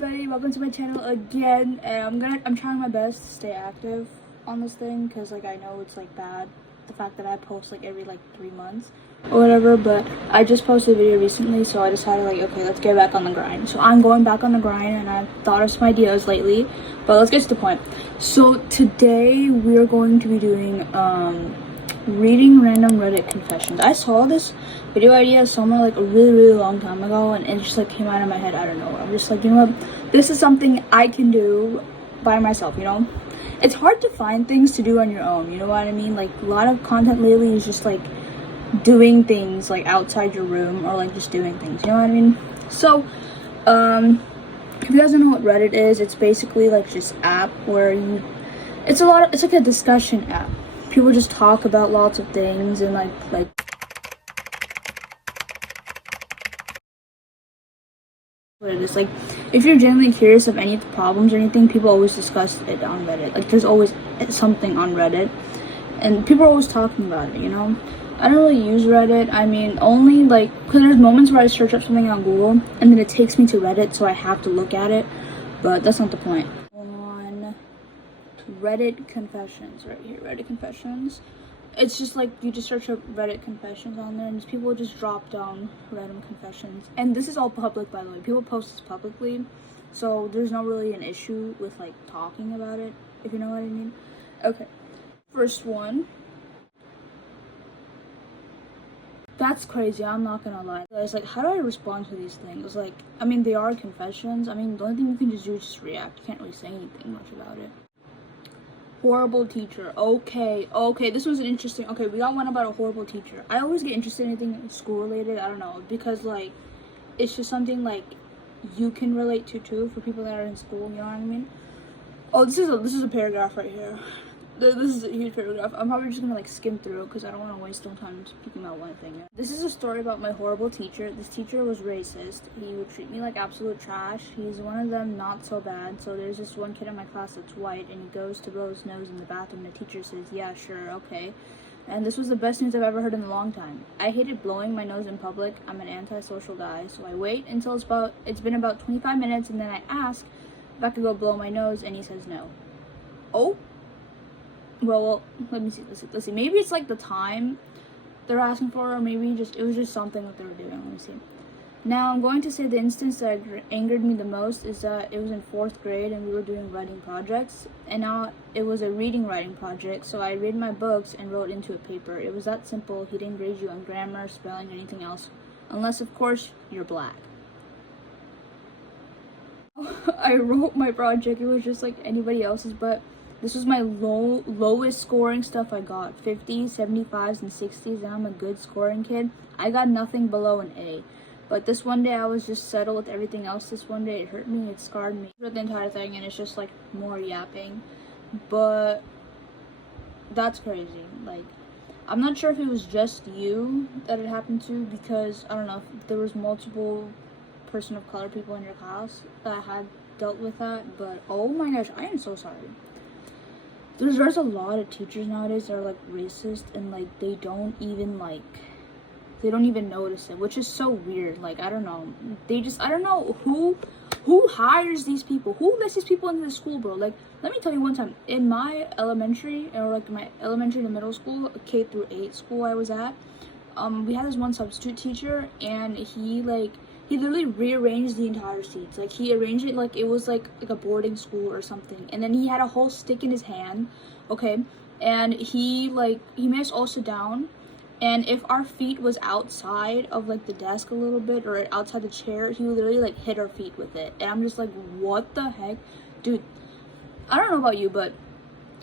everybody, welcome to my channel again, and I'm trying my best to stay active on this thing, because like I know it's like bad, the fact that I post like every like 3 months or whatever, but I just posted a video recently, so I decided like, okay, let's get back on the grind. So I'm going back on the grind, and I've thought of some ideas lately, but let's get to the point. So today we're going to be doing reading random Reddit confessions. I saw this video idea somewhere like a really long time ago, and it just like came out of my head. I don't know, I'm just like, you know what, this is something I can do by myself, you know. It's hard to find things to do on your own, you know what I mean? Like a lot of content lately is just like doing things like outside your room, or like just doing things, you know what I mean? So if you guys don't know what Reddit is, it's basically like just app where it's like a discussion app. People just talk about lots of things, and like what it is. Like if you're genuinely curious of any of the problems or anything, people always discuss it on Reddit. Like there's always something on Reddit, and people are always talking about it, you know. I don't really use Reddit. I mean, only like, because there's moments where I search up something on Google and then it takes me to Reddit, so I have to look at it, but that's not the point. On Reddit confessions right here, Reddit confessions. It's just like you just search up Reddit confessions on there, and people just drop down random confessions. And this is all public, by the way. People post this publicly, so there's not really an issue with like talking about it, if you know what I mean. Okay, first one. That's crazy, I'm not gonna lie. It's like, how do I respond to these things? Like, I mean, they are confessions. I mean, the only thing you can just do is just react. You can't really say anything much about it. Horrible teacher. Okay, this was an interesting. Okay, we got one about a horrible teacher. I always get interested in anything school related. I don't know, because like it's just something like you can relate to too, for people that are in school, you know what I mean? Oh, this is a paragraph right here. This is a huge paragraph. I'm probably just gonna like skim through it because I don't want to waste no time speaking about one thing. This is a story about my horrible teacher. This teacher was racist. He would treat me like absolute trash. He's one of them, not so bad. So there's this one kid in my class that's white, and he goes to blow his nose in the bathroom. The teacher says, yeah, sure, okay. And this was the best news I've ever heard in a long time. I hated blowing my nose in public. I'm an antisocial guy, so I wait until it's been about 25 minutes, and then I ask if I could go blow my nose, and he says no. Oh? Well, let me see. Let's see. Maybe it's like the time they're asking for, or maybe it was just something that they were doing. Let me see. Now, I'm going to say the instance that angered me the most is that it was in 4th grade, and we were doing writing projects, and now it was a reading writing project, so I read my books and wrote into a paper. It was that simple. He didn't grade you on grammar, spelling, or anything else, unless, of course, you're black. I wrote my project. It was just like anybody else's, but this was my lowest scoring stuff I got. 50s, 75s, and 60s, and I'm a good scoring kid. I got nothing below an A. But this one day I was just settled with everything else. This one day it hurt me, it scarred me. I read the entire thing, and it's just like more yapping. But that's crazy. Like, I'm not sure if it was just you that it happened to, because I don't know if there was multiple person of color people in your class that had dealt with that. But oh my gosh, I am so sorry. There's a lot of teachers nowadays that are like racist, and like they don't even notice it, which is so weird. Like, I don't know, I don't know who hires these people, who lets these people into the school, bro. Like, let me tell you, one time in my elementary, or like my elementary to middle school, K through 8 school I was at, we had this one substitute teacher, and he literally rearranged the entire seats. Like, he arranged it like it was like a boarding school or something. And then he had a whole stick in his hand, okay? And he made us all sit down. And if our feet was outside of like the desk a little bit, or outside the chair, he would literally like hit our feet with it. And I'm just like, what the heck? Dude, I don't know about you, but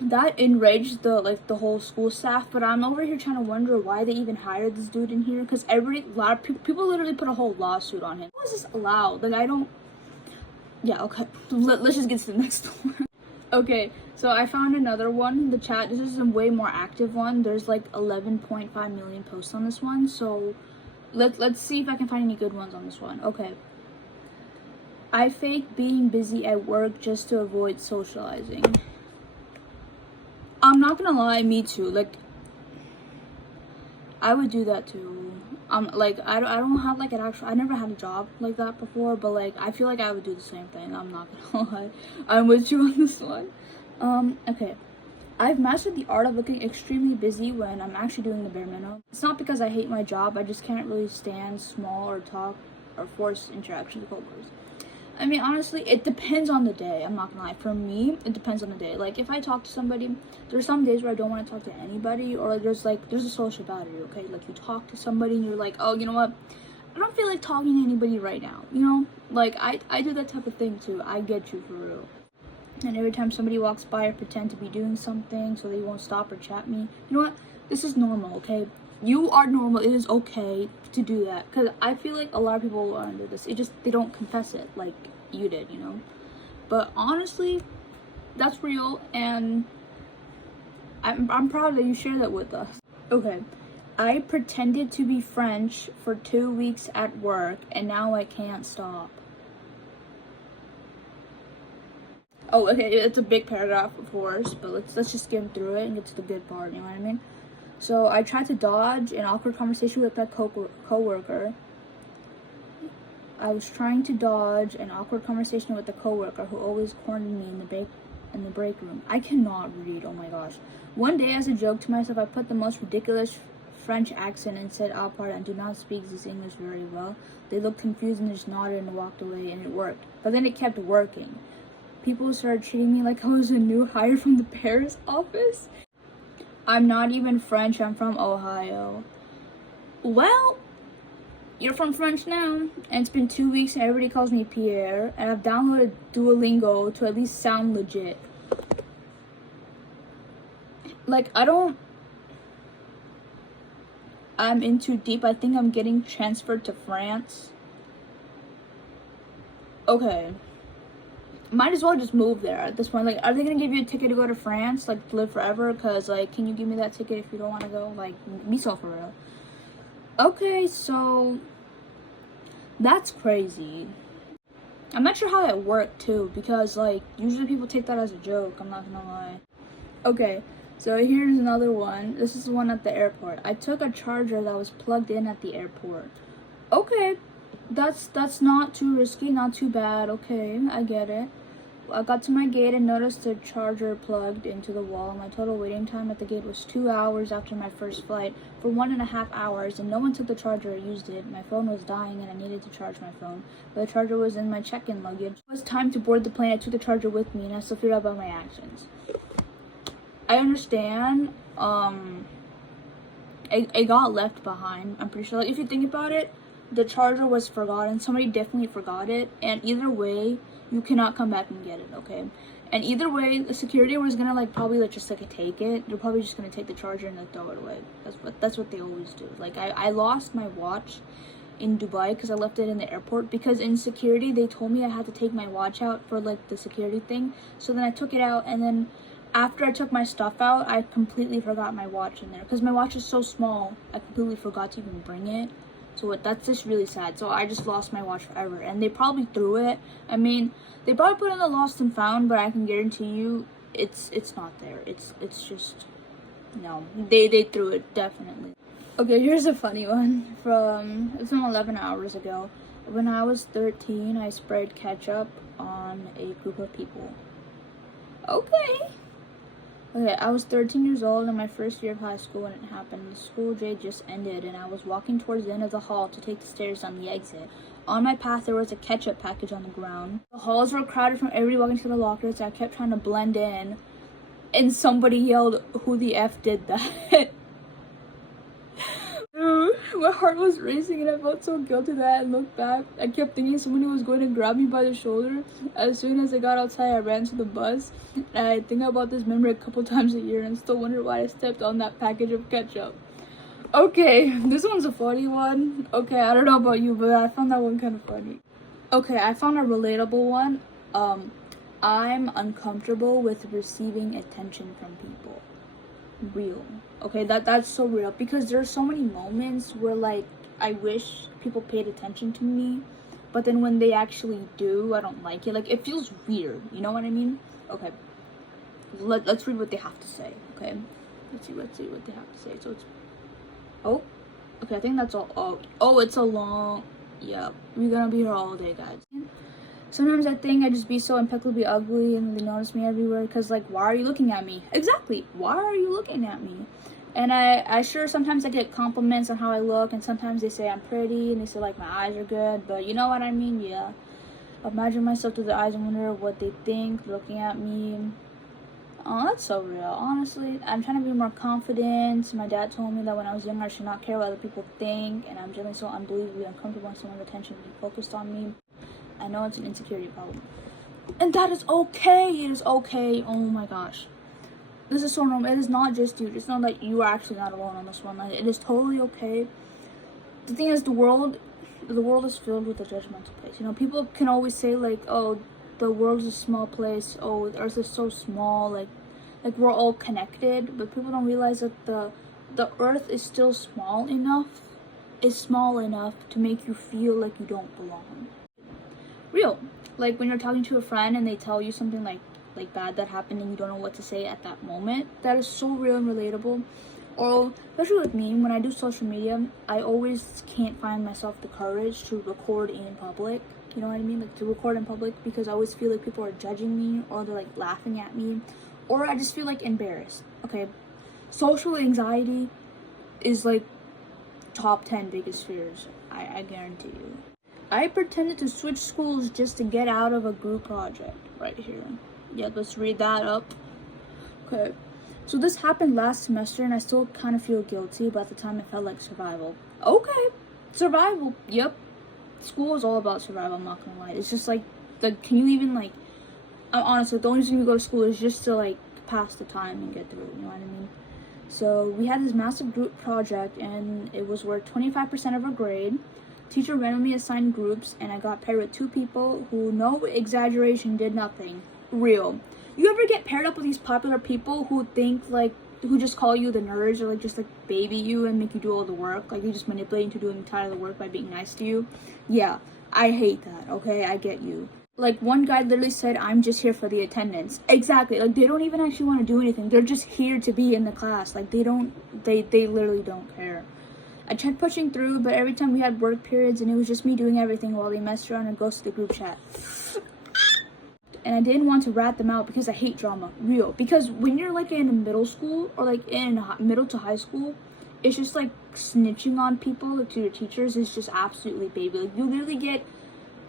that enraged the whole school staff. But I'm over here trying to wonder why they even hired this dude in here, because a lot of people literally put a whole lawsuit on him. How is this allowed? Like, I don't. Yeah, okay. Let's just get to the next one. Okay, so I found another one in the chat. This is a way more active one. There's like 11.5 million posts on this one, so let's see if I can find any good ones on this one. Okay. I fake being busy at work just to avoid socializing. I'm not gonna lie, me too. Like, I would do that too. Like I don't have like an actual, I never had a job like that before, but like I feel like I would do the same thing. I'm not gonna lie. I'm with you on this one. Okay. I've mastered the art of looking extremely busy when I'm actually doing the bare minimum. It's not because I hate my job, I just can't really stand small or talk or force interaction with coworkers. I mean, honestly, it depends on the day. I'm not gonna lie. For me, it depends on the day. Like, if I talk to somebody, there's some days where I don't want to talk to anybody, or there's a social battery, okay? Like, you talk to somebody and you're like, oh, you know what? I don't feel like talking to anybody right now, you know? Like, I do that type of thing too. I get you for real. And every time somebody walks by, I pretend to be doing something so they won't stop or chat me. You know what? This is normal, okay? You are normal. It is okay to do that. Because I feel like a lot of people are under this. It just, they don't confess it like you did, you know? But honestly, that's real. And I'm proud that you share that with us. Okay. I pretended to be French for 2 weeks at work, and now I can't stop. Oh, okay, it's a big paragraph, of course, but let's just skim through it and get to the good part, you know what I mean? So, I tried to dodge an awkward conversation with that coworker. I was trying to dodge an awkward conversation with a coworker who always cornered me in the break room. I cannot read, oh my gosh. One day, as a joke to myself, I put the most ridiculous French accent and said, "Ah, pardon, I do not speak this English very well." They looked confused and just nodded and walked away, and it worked. But then it kept working. People started treating me like I was a new hire from the Paris office. I'm not even French, I'm from Ohio. Well, you're from French now, and it's been 2 weeks and everybody calls me Pierre, and I've downloaded Duolingo to at least sound legit. Like, I'm in too deep. I think I'm getting transferred to France. Okay. Might as well just move there at this point. Like, are they gonna give you a ticket to go to France, like, to live forever? Because, like, can you give me that ticket if you don't want to go? Like, be so for real. Okay, so that's crazy. I'm not sure how that worked too, because like usually people take that as a joke. I'm not gonna lie. Okay, so here's another one. This is the one at the airport. I took a charger that was plugged in at the airport. Okay, that's not too risky, not too bad. Okay, I get it. I got to my gate and noticed the charger plugged into the wall. My total waiting time at the gate was 2 hours after my first flight for 1.5 hours, and no one took the charger or used it. My phone was dying and I needed to charge my phone, but the charger was in my check-in luggage. It was time to board the plane. I took the charger with me and I still figured out about my actions. I understand. It got left behind. I'm pretty sure. Like, if you think about it, the charger was forgotten. Somebody definitely forgot it, and either way, you cannot come back and get it, okay? And either way, the security was gonna like probably like just like take it. They're probably just gonna take the charger and like throw it away. That's what they always do. Like I lost my watch in Dubai because I left it in the airport, because in security they told me I had to take my watch out for like the security thing. So then I took it out, and then after I took my stuff out, I completely forgot my watch in there because my watch is so small. I completely forgot to even bring it. So that's just really sad. So I just lost my watch forever, and they probably threw it. I mean, they probably put it in the lost and found, but I can guarantee you, it's not there. It's just no. They threw it, definitely. Okay, here's a funny one it's from 11 hours ago. When I was 13, I sprayed ketchup on a group of people. Okay, I was 13 years old in my first year of high school when it happened. The school day just ended, and I was walking towards the end of the hall to take the stairs on the exit. On my path, there was a ketchup package on the ground. The halls were crowded from everybody walking to the lockers. I kept trying to blend in, and somebody yelled, "Who the F did that?" My heart was racing and I felt so guilty that I looked back. I kept thinking somebody was going to grab me by the shoulder. As soon as I got outside, I ran to the bus. And I think about this memory a couple times a year and still wonder why I stepped on that package of ketchup. Okay, this one's a funny one. Okay, I don't know about you, but I found that one kind of funny. Okay, I found a relatable one. I'm uncomfortable with receiving attention from people. Real. Okay, that's so real, because there's so many moments where like I wish people paid attention to me, but then when they actually do, I don't like it. Like, it feels weird, you know what I mean? Okay, let's read what they have to say. Okay, let's see what they have to say. So it's Okay, I think that's all. Oh, it's a long. Yeah, we're gonna be here all day, guys. Sometimes I think I just be so impeccably ugly and they notice me everywhere because, like, why are you looking at me? Exactly, why are you looking at me? And I sure sometimes I get compliments on how I look, and sometimes they say I'm pretty and they say, like, my eyes are good, but you know what I mean? Yeah. Imagine myself through their eyes and wonder what they think looking at me. Oh, that's so real. Honestly, I'm trying to be more confident. My dad told me that when I was younger, I should not care what other people think, and I'm generally so unbelievably uncomfortable when someone's attention being focused on me. I know it's an insecurity problem. And that is okay. It is okay. Oh my gosh. This is so normal. It is not just you. Just know that you are actually not alone on this one. Like, it is totally okay. The thing is, the world is filled with a judgmental place. You know, people can always say, like, oh, the world is a small place. Oh, the earth is so small. Like we're all connected. But people don't realize that the earth is still small enough. Is small enough to make you feel like you don't belong. Real. Like when you're talking to a friend and they tell you something like bad that happened and you don't know what to say at that moment. That is so real and relatable. Or especially with me, when I do social media, I always can't find myself the courage to record in public. You know what I mean? Like to record in public, because I always feel like people are judging me, or they're like laughing at me, or I just feel like embarrassed. Okay, social anxiety is like top 10 biggest fears. I guarantee you. I pretended to switch schools just to get out of a group project right here. Yeah, let's read that up. Okay. So this happened last semester and I still kind of feel guilty, but at the time it felt like survival. Okay. Survival. Yep. School is all about survival, I'm not gonna lie. It's just like, can you even like, honestly, the only reason you go to school is just to like pass the time and get through, you know what I mean? So we had this massive group project and it was worth 25% of our grade. Teacher randomly assigned groups and I got paired with 2 people who, no exaggeration, did nothing. Real. You ever get paired up with these popular people who think like, who just call you the nerds, or like just like baby you and make you do all the work? Like they just manipulate you into doing entire the work by being nice to you? Yeah, I hate that, okay? I get you. Like one guy literally said, I'm just here for the attendance. Exactly. Like they don't even actually want to do anything. They're just here to be in the class. Like they literally don't care. I tried pushing through, but every time we had work periods and it was just me doing everything while they messed around and ghosted the group chat. And I didn't want to rat them out because I hate drama. Real. Because when you're like in middle school or like in middle to high school, it's just like snitching on people, like to your teachers, is just absolutely baby. Like you literally get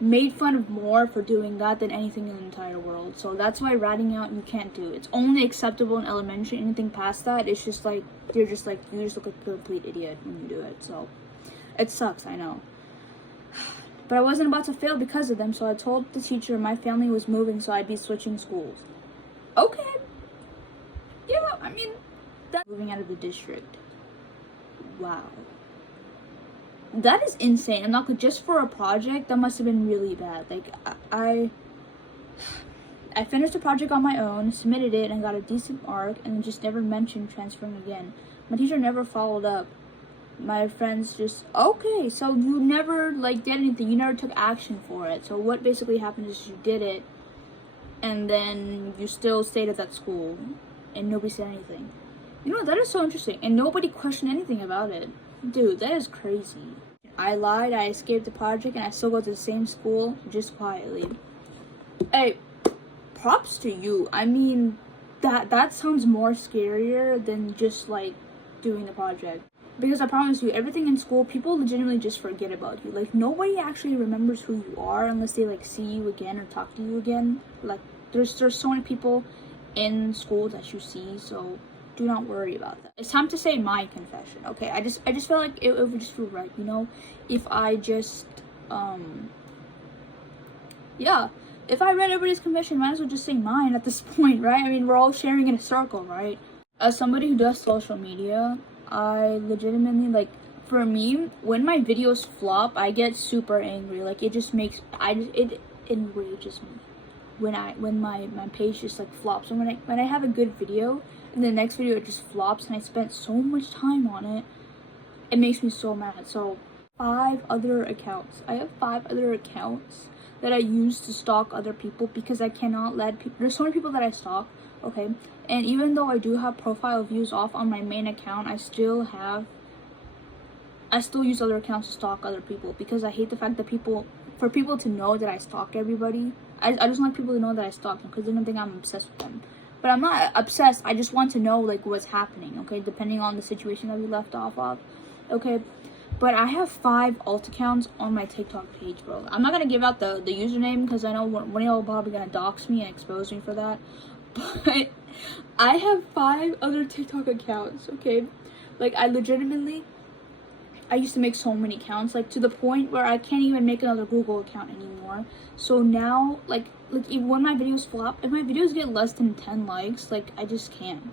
made fun of more for doing that than anything in the entire world. So that's why ratting out you can't do. It's only acceptable in elementary. Anything past that, it's just like you just look like a complete idiot when you do it. So it sucks, I know. But I wasn't about to fail because of them, so I told the teacher my family was moving, so I'd be switching schools. Okay. Yeah, I mean, that's moving out of the district. Wow. That is insane. I'm not good. Just for a project, that must have been really bad. Like, I finished the project on my own, submitted it, and got a decent mark, and then just never mentioned transferring again. My teacher never followed up. My friends just, okay, so you never, like, did anything. You never took action for it. So what basically happened is you did it, and then you still stayed at that school, and nobody said anything. You know, that is so interesting. And nobody questioned anything about it. Dude, that is crazy. I lied, I escaped the project, and I still go to the same school, just quietly. Hey, props to you. I mean, that sounds more scarier than just, like, doing the project. Because I promise you, everything in school, people legitimately just forget about you. Like, nobody actually remembers who you are unless they, like, see you again or talk to you again. Like, there's so many people in school that you see, so do not worry about that. It's time to say my confession, okay? I just felt like it would just feel right, you know? If I just, yeah. If I read everybody's confession, might as well just say mine at this point, right? I mean, we're all sharing in a circle, right? As somebody who does social media, I legitimately, like, for me, when my videos flop, I get super angry. Like, it just makes, it enrages me when my page just, like, flops. And when I have a good video, and the next video it just flops, and I spent so much time on it, it makes me so mad. So, 5 other accounts. I have 5 other accounts that I use to stalk other people because I cannot let people, there's so many people that I stalk, okay? And even though I do have profile views off on my main account, I still have I still use other accounts to stalk other people because I hate the fact that for people to know that I stalk everybody. I just want people to know that I stalk them because they don't think I'm obsessed with them. But I'm not obsessed. I just want to know like what's happening, okay? Depending on the situation that we left off of, okay? But I have 5 alt accounts on my TikTok page, bro. I'm not gonna give out the username because I know one of y'all are probably gonna dox me and expose me for that. But I have 5 other TikTok accounts, okay? Like I used to make so many accounts, like to the point where I can't even make another Google account anymore. So now, like even when my videos flop, if my videos get less than 10 likes, like I just can't.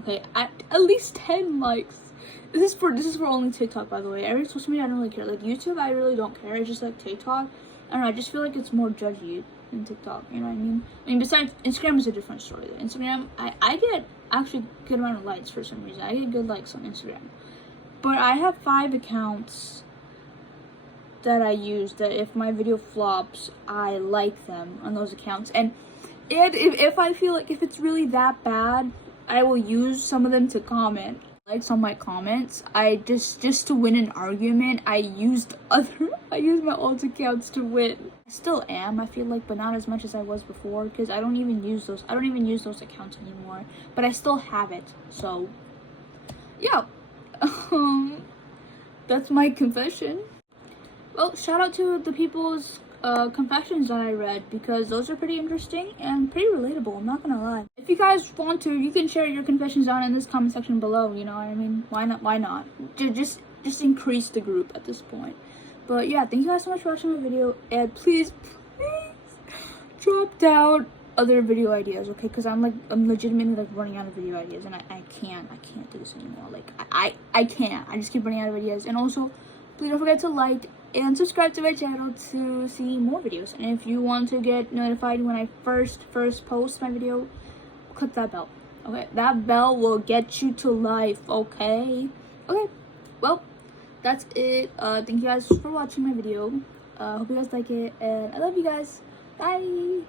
Okay, at least 10 likes. This is for only TikTok, by the way. Every social media I don't really care. Like YouTube, I really don't care. It's just like TikTok. I don't know. I just feel like it's more judgy than TikTok. You know what I mean? I mean, besides Instagram is a different story. Though. Instagram, I get actually good amount of likes for some reason. I get good likes on Instagram. But I have 5 accounts that I use that if my video flops, I like them on those accounts. And if I feel like if it's really that bad, I will use some of them to comment. Likes on my comments. I just to win an argument, I used my alt accounts to win. I still am, I feel like, but not as much as I was before because I don't even use those accounts anymore. But I still have it. So yeah. That's my confession. Well, shout out to the people's confessions that I read because those are pretty interesting and pretty relatable, I'm not gonna lie. If you guys want to, you can share your confessions down in this comment section below, you know what I mean? Why not? Just increase the group at this point. But yeah, thank you guys so much for watching my video, and please drop down other video ideas, okay? Because I'm legitimately like running out of video ideas, and I can't do this anymore. Like I can't. I just keep running out of ideas. And also, please don't forget to like and subscribe to my channel to see more videos. And if you want to get notified when I first post my video, click that bell. Okay, that bell will get you to life. Okay. Well, that's it. Thank you guys for watching my video. Hope you guys like it, and I love you guys. Bye.